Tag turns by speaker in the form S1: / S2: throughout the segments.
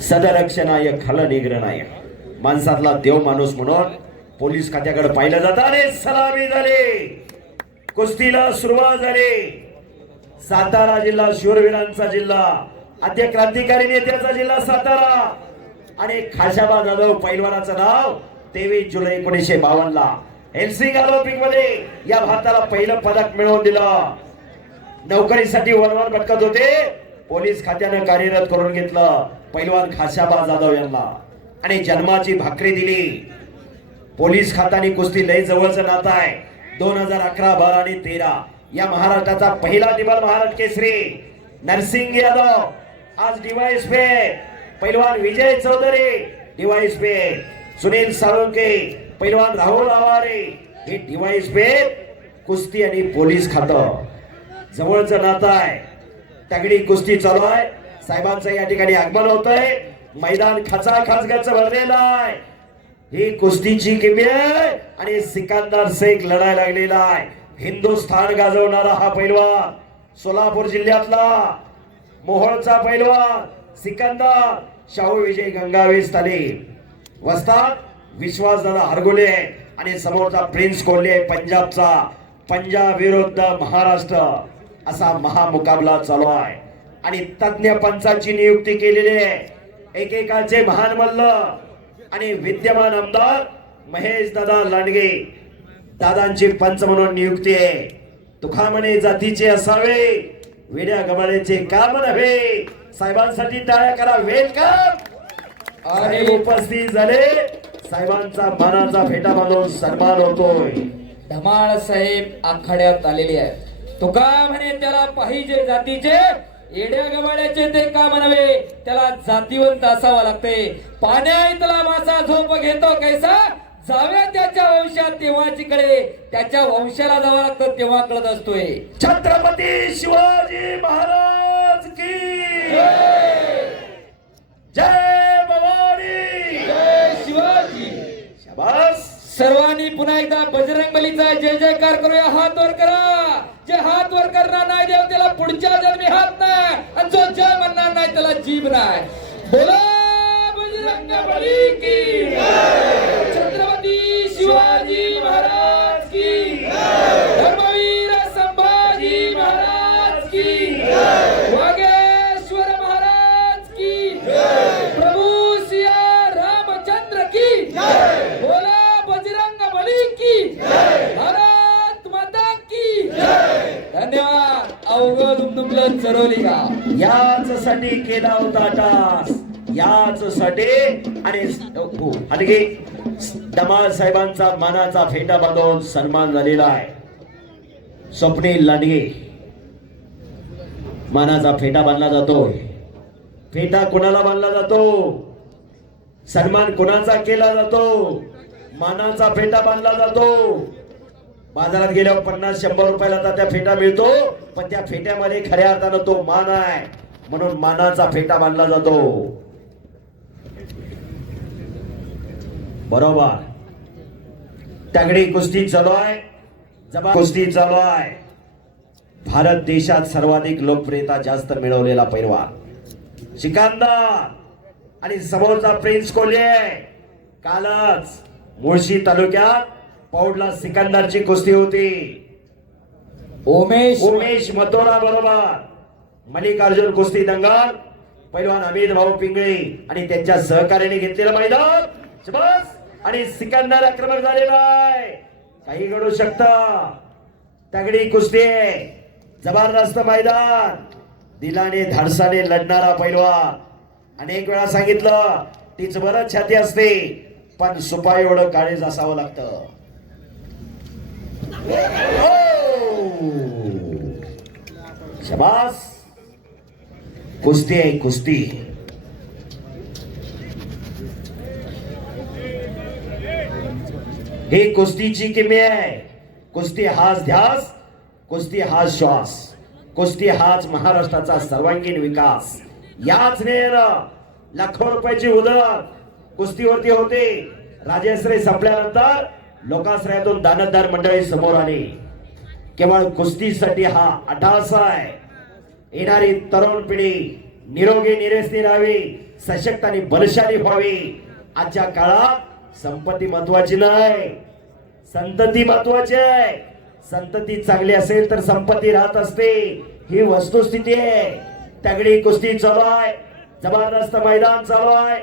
S1: सदरक्षणाय खल निग्रणाय. माणसातला देव माणूस म्हणून पोलीस खात्याकडे पाहिलं जातं. अरे सलामी झाले. कुस्तीला सुरुवात झाली. सातारा जिल्हा शूरवीरांचा जिल्हा आद्य क्रांतिकारी नेत्याचा जिल्हा सातारा. आणि खाशाबा जाधव पैलवानाचं नाव तेवीस जुलै एकोणीसशे बावन्न ला हेल्सिंग ऑलिम्पिकमध्ये या भारताला पहिलं पदक मिळवून दिलं. नोकरीसाठी वनवन भटकत होते. पोलीस खात्यानं कार्यरत करून घेतलं. पैलवान खाशाबा जाधव यांना. आणि जन्माची भाकरी दिली. पोलीस खात्याने कुस्ती लय जवळचं नातं आहे. दोन हजार अकरा बारा आणि तेरा. या महाराष्ट्राचा पहिला निबल महाराज केसरी. नरसिंग यादव. आज डिवाईस पे पैलवान विजय चौधरी. डिवाईस पे सुनील साळुंके. पैलवान राहुल आवारे. हे डिवाईस पे कुस्ती आणि पोलीस खातं. जवळचं नातं आहे. तगडी कुस्ती चालू आहे. साहेबांचं या ठिकाणी आगमन होत आहे मैदान खचा खचगच भरलेलं आहे. ही कुस्तीची किमी आहे आणि सिकंदर शेख लढायला लागलेला आहे. हिंदुस्थान गाजवणारा हा पैलवान सोलापूर जिल्ह्यातला मोहोळचा पैलवान सिकंदर शाहू विजय गंगावे स्थाने वस्तात विश्वासदादा हरगुले आणि समोरचा प्रिन्स कोल्हे पंजाबचा पंजाब विरुद्ध महाराष्ट्र असा महामुकाबला चालू आहे. आणि तज्ञ पंचाची नियुक्ती केलेली आहे. एकेकाचे महान मल्ल आणि विद्यमान आमदार महेश दादा लांडगे. दादांची पंच म्हणून नियुक्ती आहे. तुका म्हणे जातीचे असावे वेड्या गमाण्याचे काम नव्हे. साहेबांसाठी टाळ्या करा वेलकम! आणि उपस्थित झाले साहेबांचा मानाचा फेटा बांधून सन्मान होतोय.
S2: धमाळ साहेब आखाड्यात आलेले आहेत. तुका म्हणे त्याला पाहिजे जातीचे येड्या गवाड्याचे ते काम नव्हे त्याला जातीवंत असावा लागते. पाण्या इथला मासा झोप घेतो कैसा? जाव्या त्याच्या वंशात तेव्हाची कडे त्याच्या वंशाला जावं लागतं तेव्हा कळत असतोय.
S1: छत्रपती शिवाजी महाराज की जय! भवानी!
S2: शिवाजी!
S1: शाबास!
S2: सर्वांनी पुन्हा एकदा बजरंग बलीचा जय जयकार करूया. हात वर करा. जे हात वर करणार नाही देव त्याला पुढच्या जन्मी हात नाही. आणि जो जय म्हणणार नाही त्याला जीभ नाही. बोला बजरंग बली की छत्रपती शिवाजी महाराज की धर्मवीर संभाजी महाराज की मुलं चरवली का?
S1: याच साठी केला होता टास. याच साठी आणि हो, हो. हलगे धमाल साहेबांचा मानाचा फेटा बांधून सन्मान झालेला आहे. स्वप्नील लांडगे. मानाचा फेटा बांधला जातो फेटा कोणाला बांधला जातो? सन्मान कोणाचा केला जातो? मानाचा फेटा बांधला जातो. बाजारात गेल्यावर पन्नास शंभर रुपयाला तर त्या फेटा मिळतो. पण त्या फेट्यामध्ये खऱ्या अर्थानं तो मान आहे. म्हणून मानाचा फेटा बांधला जातो. बरोबर. तगडी कुस्ती चालू आहे. जबा कुस्ती चालू आहे. भारत देशात सर्वाधिक लोकप्रियता जास्त मिळवलेला पैलवान. शिकांदार आणि समोरचा प्रिन्स कोल्हे कालच मुळशी तालुक्यात पौडला सिकंदरची कुस्ती होती.
S2: उमेश
S1: उमेश मतोरा बरोबर. मल्लिकार्जुन कुस्ती दंगल. पैलवान अमित भाऊ पिंगळे आणि त्यांच्या सहकार्याने घेतलेलं मैदान. बस आणि सिकंदर आक्रमक झालेला आहे काही घडू शकत. तगडी कुस्ती आहे. जबरदस्त मैदान. दिलाने धाडसाने लढणारा पैलवान. अनेक वेळा सांगितलं तीच बरंच छाती असते पण सुपा एवढं काळीज असावं लागतं! शबास कुस्ती आहे कुस्ती ही कुस्तीची किमी आहे कुस्ती हाच ध्यास कुस्ती हाच श्वास कुस्ती हाच महाराष्ट्राचा सर्वांगीण विकास याच नेहमीनं लाखो रुपयाची उदर कुस्तीवरती होते राजेश्री संपल्यानंतर लोकाश्रयातून दानतदार मंडळी समोर आली. केवळ कुस्तीसाठी हा अटास आहे. येणारी तरुण पिढी निरोगी निरेसनी राहावी सशक्त आणि बलशाली व्हावी. आजच्या काळात संपत्ती महत्वाची नाही संतती महत्वाची आहे. संतती चांगली असेल तर संपत्ती राहत असते. ही वस्तुस्थिती आहे. तगडी कुस्ती चालू आहे. जबरदस्त मैदान चालू आहे.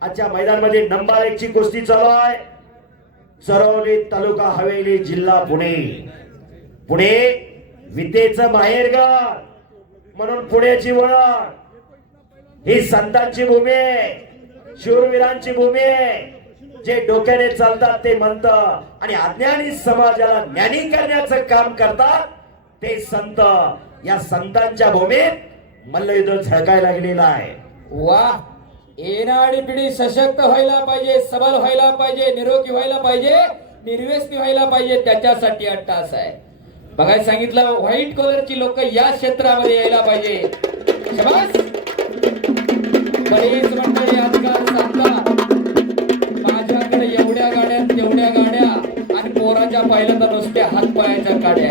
S1: आजच्या मैदानामध्ये नंबर एक ची कुस्ती चालू आहे. चरवली तालुका हवेली जिल्हा पुणे. पुणे विद्येचं माहेरगाव म्हणून पुण्याची ओळख. ही संतांची भूमी आहे. शूरवीरांची भूमी आहे. जे डोक्याने चालतात ते म्हणत आणि अज्ञानी समाजाला ज्ञानी करण्याचं काम करतात ते संत. या संतांच्या भूमीत मल्लयुद्ध झळकायला गेलेला आहे.
S2: वा. येणारी पिढी सशक्त व्हायला पाहिजे सबल व्हायला पाहिजे निरोगी व्हायला पाहिजे निर्व्यसनी व्हायला पाहिजे त्याच्यासाठी हा टास आहे. बघायला सांगितलं व्हाईट कलरची लोक या क्षेत्रामध्ये यायला पाहिजे. बरीच मंडळी आजकाल सांगतात माझ्याकडे एवढ्या गाड्या तेवढ्या गाड्या आणि पोराच्या पाहिलं तर नुसत्या हात पायाच्या गाड्या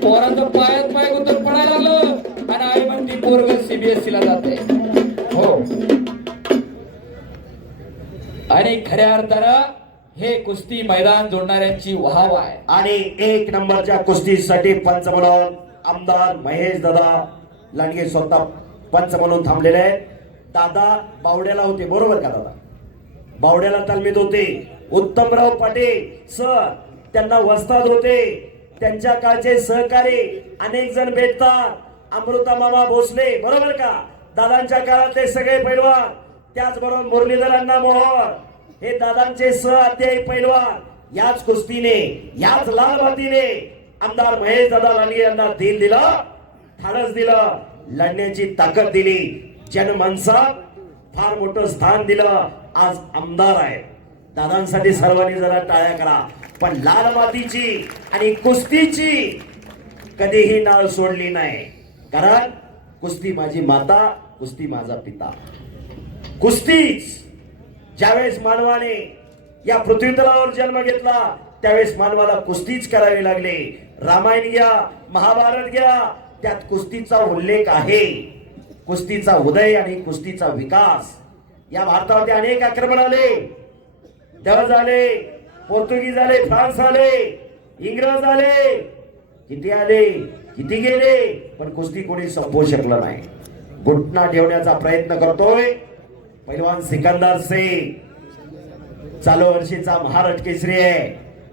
S2: पोराचं पायात पाय गुंतून पडायला लागलं आणि आई म्हणती पोरग सीबीएसई ला जाते हो. आणि खऱ्या अर्थानं हे कुस्ती मैदान जोडणाऱ्यांची वाहव आहे.
S1: आणि एक नंबरच्या कुस्तीसाठी पंच म्हणून आमदार महेश दादा लांडगे स्वतः पंच म्हणून थांबलेले आहेत. दादा बावड्याला होते बरोबर का दादा? बावड्याला तालमीत होते. उत्तमराव पाटील सर त्यांना वस्ताद होते. त्यांच्या काळचे सहकारी अनेक जण भेटतात. अमृता मामा भोसले बरोबर का? दादांच्या काळातले सगळे पैलवान. त्याचबरोबर मुरलीधरांना मोहर. हे दादांचे सह अध्यायी पैलवान. याच कुस्तीने याच लाल मातीने आमदार महेश दादा लांडगे यांना दिल दिलं धाडस दिलं लढण्याची ताकद दिली जनमानसात फार मोठं स्थान दिलं आज आमदार आहे दादांसाठी सर्वांनी जरा टाळ्या करा. पण लाल मातीची आणि कुस्तीची कधीही नाळ सोडली नाही. कारण कुस्ती माझी माता कुस्ती माझा पिता. कुस्तीच. ज्यावेळेस मानवाने या पृथ्वीतलावर जन्म घेतला त्यावेळेस मानवाला कुस्तीच करावी लागली. रामायण घ्या महाभारत घ्या त्यात कुस्तीचा उल्लेख आहे. कुस्तीचा उदय आणि कुस्तीचा विकास. या भारतावरती अनेक आक्रमण आले. डच आले पोर्तुगीज आले फ्रान्स आले इंग्रज आले. किती आले किती गेले पण कुस्ती कोणी संपवू शकलं नाही. घुटना ठेवण्याचा प्रयत्न करतोय. पैलवान सिकंदर सिंग. चालू वर्षीचा महाराष्ट्र केसरी आहे.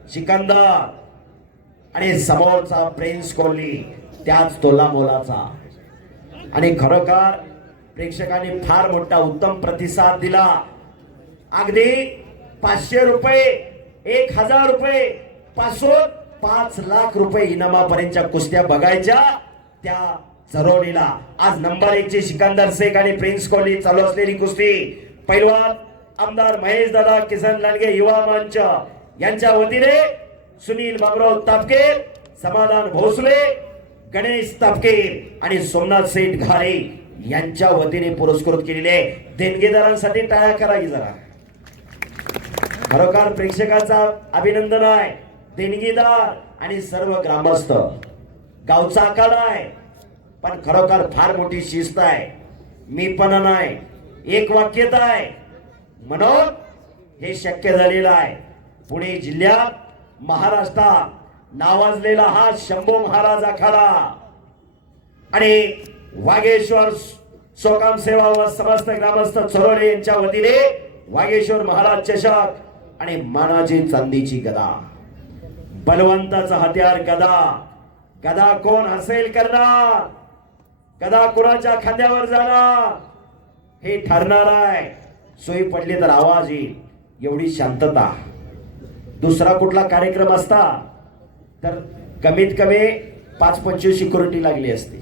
S1: सिकंदर आणि समोरचा प्रिन्स कोहली त्याच तोला मोलाचा आणि खरोखर प्रेक्षकांनी फार मोठा उत्तम प्रतिसाद दिला. अगदी पाचशे रुपये एक हजार रुपये पासून पाच लाख रुपये इनामापर्यंतच्या कुस्त्या बघायच्या. त्या चरवणीला आज नंबर एक ची सिकंदर शेख आणि प्रिन्स कोहली चालू असलेली कुस्ती. पैलवान आमदार महेश दादा किसन लांडगे युवा मंच. यांच्या वतीने सुनील बाबराव तापके समाधान भोसले गणेश तापके आणि सोमनाथ सेठ घारे यांच्या वतीने पुरस्कृत केलेले देणगीदारांसाठी टाळ्या करा की जरा. खरोखर प्रेक्षकाचा अभिनंदन आहे. देणगीदार आणि सर्व ग्रामस्थ. गावचा आकार आहे. पण खरोखर फार मोठी शिस्त आहे. मी पण नाही. एक वाक्यता आहे. म्हणून हे शक्य झालेलं आहे. पुणे जिल्ह्यात महाराष्ट्रात नावाजलेला हा शंभू महाराज आखाडा आणि वागेश्वर सोकाम सेवा व समस्त ग्रामस्थ चोरोडे यांच्या वतीने वागेश्वर महाराज चषक आणि मानाची चांदीची गदा. बलवंताचा हत्यार गदा. गदा कोण हसेल करणार? कदा कोणाच्या खांद्यावर जाणार? हे ठरणार आहे. सोयी पडली तर आवाज येईल. एवढी शांतता. दुसरा कुठला कार्यक्रम असता तर कमीत कमी पाच पंचवीस सिक्युरिटी लागली असती.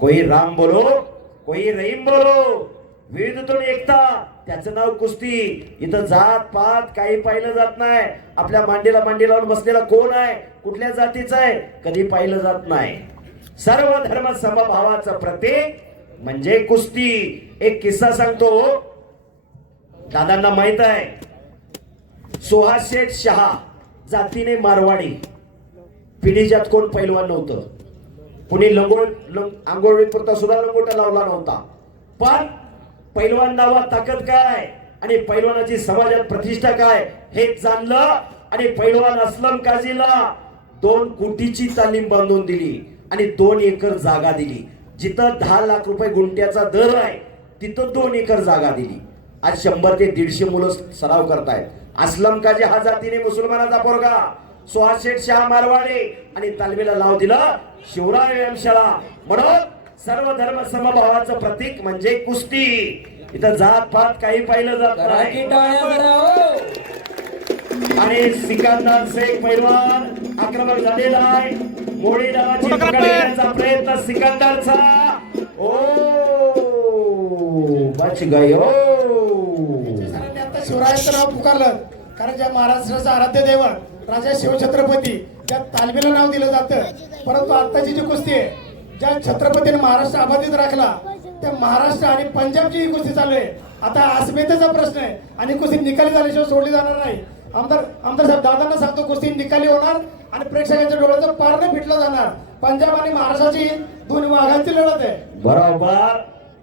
S1: कोई राम बोलो कोई रहीम बोलो. विविधतून एकता त्याचं नाव कुस्ती. इथं जात पात काही पाहिलं जात नाही. आपल्या मांडीला मांडी लावून बसलेला कोण आहे? कुठल्या जातीचा आहे? कधी पाहिलं जात नाही. सर्व धर्म समभावाचं प्रतीक म्हणजे कुस्ती. एक किस्सा सांगतो. दादांना माहीत आहे. सोहाशेठ शहा जातीने मारवाडी. पिढीजात कोण पैलवान नव्हतं. कुणी लंगोळ लंग- आंघोळीपुरता सुद्धा लंगोटा लावला नव्हता. पण पैलवान नावा ताकद काय? आणि पैलवानाची समाजात प्रतिष्ठा काय? हे जाणलं आणि पैलवान असलम काझीला दोन कोटीची तालीम बांधून दिली. आणि दोन एकर जागा दिली. जिथं दहा लाख रुपये गुंट्याचा दर आहे तिथं दोन एकर जागा दिली. आज शंभर ते दीडशे मुलं सराव करतायत. असलम काजी हा जातीने मुसलमानाचा पोरगा. सुहाशेठ शाह मारवाडे आणि तालमीला लाव दिला शिवराय व्यायामशाळा म्हणून सर्व धर्म समभावाचं प्रतीक म्हणजे कुस्ती. इथं जात पात काही पाहिलं जात नाही.
S2: हो.
S1: आणि सिकंदर शेख पैलवान आक्रमक झालेला आहे. मोडी नावाची पकड घेण्याचा प्रयत्न सिकंदरचा. ओ बच गयो
S3: सरांनी आता शिवरायाचं नाव पुकारलं. कारण ज्या महाराष्ट्राचा आराध्य दैवत राजा शिवछत्रपती ज्या तालमीला नाव दिलं जातं परंतु आत्ताची जी कुस्ती आहे ज्या छत्रपतीने महाराष्ट्र अबाधित राखला त्या महाराष्ट्र आणि पंजाबची ही कुस्ती चालू आहे. आता अस्मितेचा प्रश्न आहे. आणि कुस्ती निकाली झाल्याशिवाय सोडली जाणार नाही. आमदार आमदार साहेब दादांना सांगतो कुस्ती निकाली होणार आणि प्रेक्षकांच्या डोळ्याचं पारणं फिटलं जाणार. पंजाब आणि महाराष्ट्राची दोन वाघांची लढत आहे.
S1: बरोबर.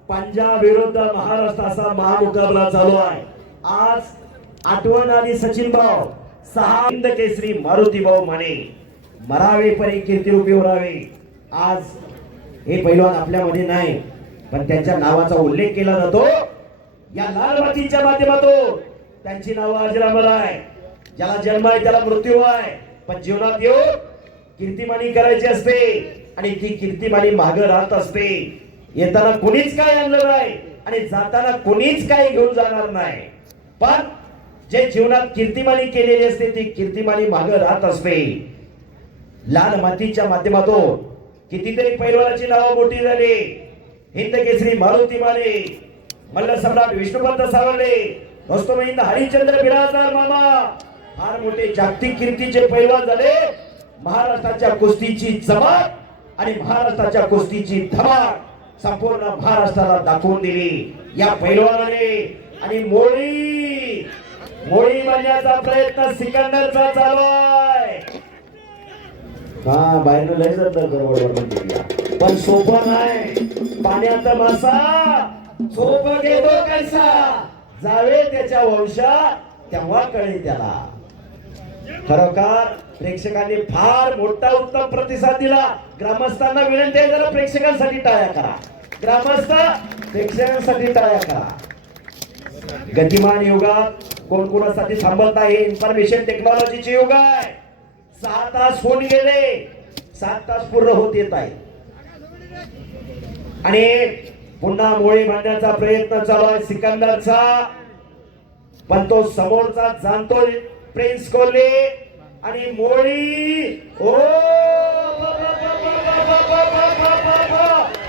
S1: पंजाब विरुद्ध महाराष्ट्र असा महामुकाबला चालू आहे. आज आठवण आणि सचिन भाऊ सहा केसरी मारुती भाऊ माने मरावे परी कीर्ती उभी उरावे. आज हे पैलवान आपल्यामध्ये नाही पण त्यांच्या नावाचा उल्लेख केला जातो. या लाल मातीच्या माध्यमातून त्यांची नावं अजरामर आहे. ज्याला जन्म आहे त्याला मृत्यू आहे. पण जीवनात येऊन कीर्तिमानी करायची असते आणि ती कीर्तिमानी माग राहत असते. येताना कुणीच काय आणलं नाही आणि जाताना कुणीच काय घेऊन जाणार नाही. पण जे जीवनात कीर्तिमानी केलेली असते ती कीर्तिमानी माग राहत असते. लाल मातीच्या माध्यमातून कितीतरी पैलवानाची नावं मोठी झाली. हिंद केसरी मारुती माने मल्ल सम्राट विष्णुपंत सावरले दोस्तोमहिंद हरिश्चंद्र बिराजदार मामा फार मोठे जागतिक कीर्तीचे पैलवान झाले. महाराष्ट्राच्या कुस्तीची चमक आणि महाराष्ट्राच्या कुस्तीची धमाक संपूर्ण महाराष्ट्राला दाखवून दिली. या पैलवानाने आणि मोळी मोळी म्हणण्याचा प्रयत्न सिकंदरचा चालू आहे हा बाहेर लय जात पण सोपं नाही. पाण्यात मासा सोप घेतो कैसा. जावे त्याच्या वंशात तेव्हा कळेल त्याला. खरोखर प्रेक्षकांनी फार मोठा उत्तम प्रतिसाद दिला. ग्रामस्थांना विनंती आहे जरा प्रेक्षकांसाठी टाळ्या करा. ग्रामस्थ प्रेक्षकांसाठी टाळ्या करा. गतिमान युगात कोण कोणासाठी थांबत नाही इन्फॉर्मेशन टेक्नॉलॉजीचे युग आहे. सहा तास होऊन गेले. सात तास पूर्ण होत येत आहे. आणि पुन्हा मोळी मांडण्याचा प्रयत्न चालू आहे सिकंदरचा. पण तो समोरचा जाणतो प्रिन्स कोल्हे आणि मोळी ओ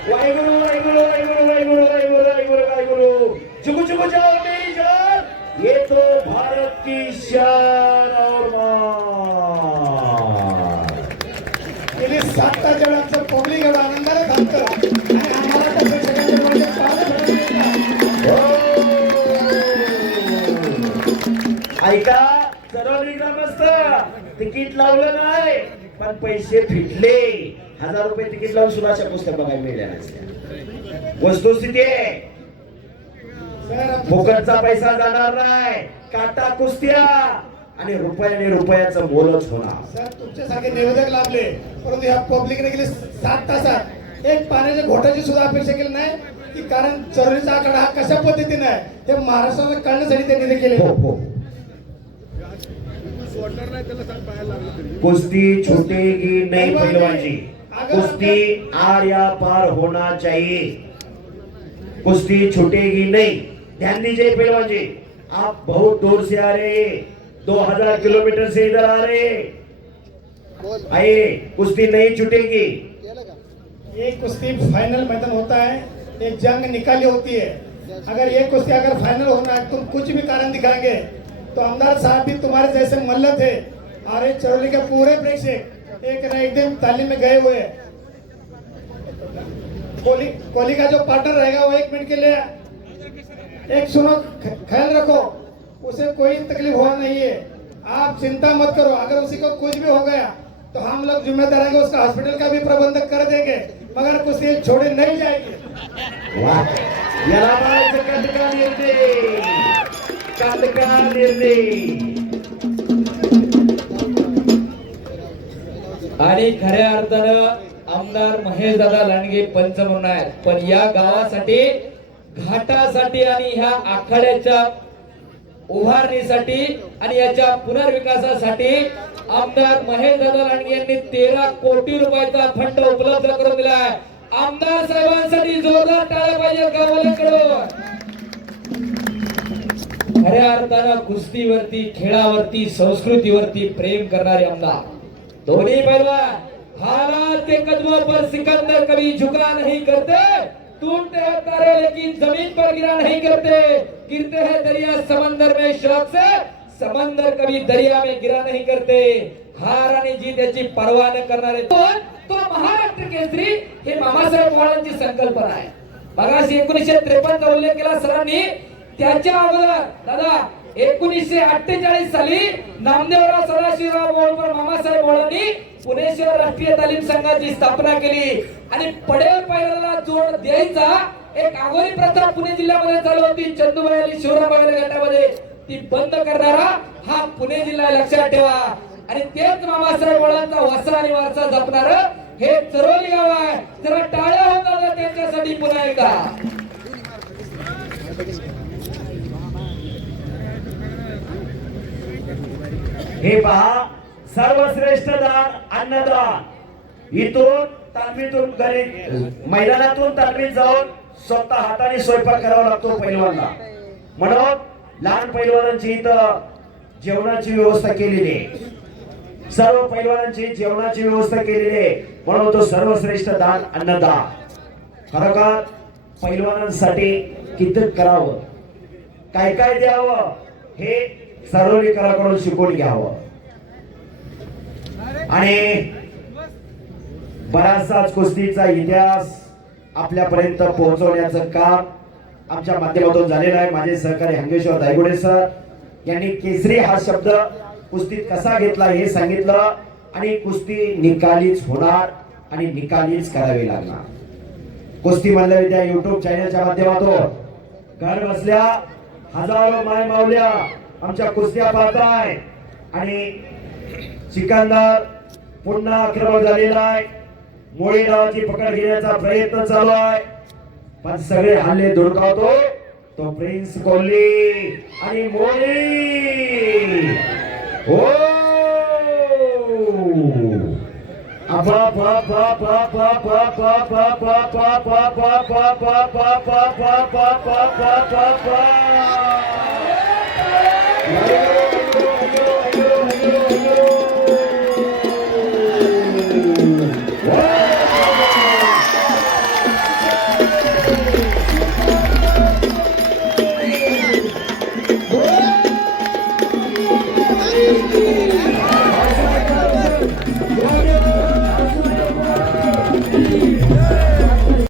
S1: वाहेगुरु वाहेगुरु वाहेगुरु वाहेगुरु वाहेगुरु वाहेगुरु वाहेगुरु चुकू चुकू जाओ मेरी जान ये तो भारत की शान तिकीट लावलं नाही पण पैसे फिटले. हजार रुपये तिकीट लावून सुद्धा अशा पुस्तक बघायला मिळाल्या वस्तुस्थिती आहे. फुकटचा पैसा जाणार नाही. काटा कुस्त्या आणि रुपयाने रुपयाचं मोलच होणार.
S3: सर तुमच्यासारखे निवेदक लाभले परंतु ह्या पब्लिकने गेले सात तासात. एक पाण्याच्या घोटाची सुद्धा अपेक्षा केली नाही की कारण चोरीचा आकडा हा कशा पद्धतीने आहे हे महाराष्ट्राला कळण्यासाठी त्यांनी केले
S1: हो हो. कुस्ती छूटेगी नहीं पहलवान जी। कुश्ती आर या पार होना चाहिए। कुश्ती छूटेगी नहीं। ध्यान दीजिए पहलवान जी आप बहुत दूर से आ रहे हैं। दो हज़ार किलोमीटर से इधर आ रहे हैं। आइए कुश्ती नहीं छूटेगी।
S3: ये कुश्ती फाइनल मैदान होता है। ये जंग निकाली होती है। अगर ये कुश्ती अगर फाइनल होना है तुम कुछ भी कारण दिखाएँगे। तो आमदार साहब भी तुम्हारे जैसे मल्ल थे और ये चरौली के पूरे प्रेक्षक एक ना एक दिन तालीम में गए हुए कोहली कोहली का जो पार्टनर रहेगा वो एक मिनट के लिए एक सुनो ख्याल रखो, उसे कोई तकलीफ़ होना नहीं है। आप चिंता मत करो, अगर उसी को कुछ भी हो गया तो हम लोग जिम्मेदार है उसका हॉस्पिटल का भी प्रबंध कर देंगे, मगर कुश्ती छोड़े नहीं जाएगी।
S2: आणि खऱ्या अर्थानं आमदार महेश दादा लांडगे पंच म्हणून आहेत. पण या गावासाठी घाटासाठी आणि ह्या आखाड्याच्या उभारणीसाठी आणि याच्या पुनर्विकासासाठी आमदार महेश दादा लांडगे यांनी तेरा कोटी रुपयाचा फंड उपलब्ध करून दिला आहे आमदार साहेबांसाठी जोरदार टाळ्या पाहिजे गावाल्याकडून खऱ्या अर्थानं कुस्तीवरती खेळावरती संस्कृतीवरती प्रेम करणारे आमदार. दोन्ही पहलवान हालात के कदमों पर सिकंदर कभी झुका नहीं करते. टूटते हैं तारे लेकिन जमीन पर गिरा नहीं करते. गिरते हैं दरिया समंदर में शौक से. समंदर कभी दरिया में गिरा नहीं करते. हार आणि जीत याची पर्वा न करणारे पण तो महाराष्ट्र केसरी हे मामासाहेब वाळांची संकल्पना आहे. मगाशी एकोणीसशे त्रेपन्नचा उल्लेख केला सरांनी. त्याच्या अगोदर दादा एकोणीसशे अठ्ठेचाळीस साली नामदेवराव सदाशिवराव गोळकर मामासाहेब गोळांनी पुणे शहर राष्ट्रीय तालीम संघाची स्थापना केली. आणि पडेल पायऱ्याला जोड द्यायचा एक आगोरी प्रथा पुणे जिल्ह्यामध्ये चालू होती. चंदुबाई आणि शिवराबाई गटामध्ये ती बंद करणारा हा पुणे जिल्हा लक्षात ठेवा. आणि तेच मामासाहेब वळांचा वसा आणि वारसा जपणार हे चरोली गाव आहे. जरा टाळ्या होतात त्यांच्यासाठी पुन्हा एकदा.
S1: हे पहा सर्वश्रेष्ठ दान अन्नदान इथून तालमीतून घरी मैदानातून तालमीत जाऊन स्वतः हाताने स्वयंपाक करावा लागतो पैलवानला म्हणून लहान पैलवानांची इथं जेवणाची व्यवस्था केलेली आहे. सर्व पैलवानांची जेवणाची व्यवस्था केलेली आहे. म्हणून तो सर्वश्रेष्ठ दान अन्नदान खरोखर पैलवानांसाठी किती करावं? काय काय द्यावं? हे सरोलीकराकडून शिकून घ्यावं. आणि बराचसाच कुस्तीचा इतिहास आपल्यापर्यंत पोहोचवण्याचं काम आमच्या माध्यमातून झालेलं आहे. माझे सहकारी हंगेश्वर दायगुडे सर यांनी केसरी हा शब्द कुस्तीत कसा घेतला हे सांगितलं आणि कुस्ती निकालीच होणार आणि निकालीच करावी लागणार. कुस्ती मल्लविद्या युट्यूब चॅनलच्या माध्यमातून. घर बसल्या हजारो माय मावल्या आमच्या कुस्त्या पाहताय आणि सिकंदर पुन्हा आक्रमक झालेला आहे मोळी नावाची पकड घेण्याचा प्रयत्न चालू आहे पण सगळे हल्ले धुडकावतो तो प्रिन्स कोहली आणि मोळी हो अबा Amen.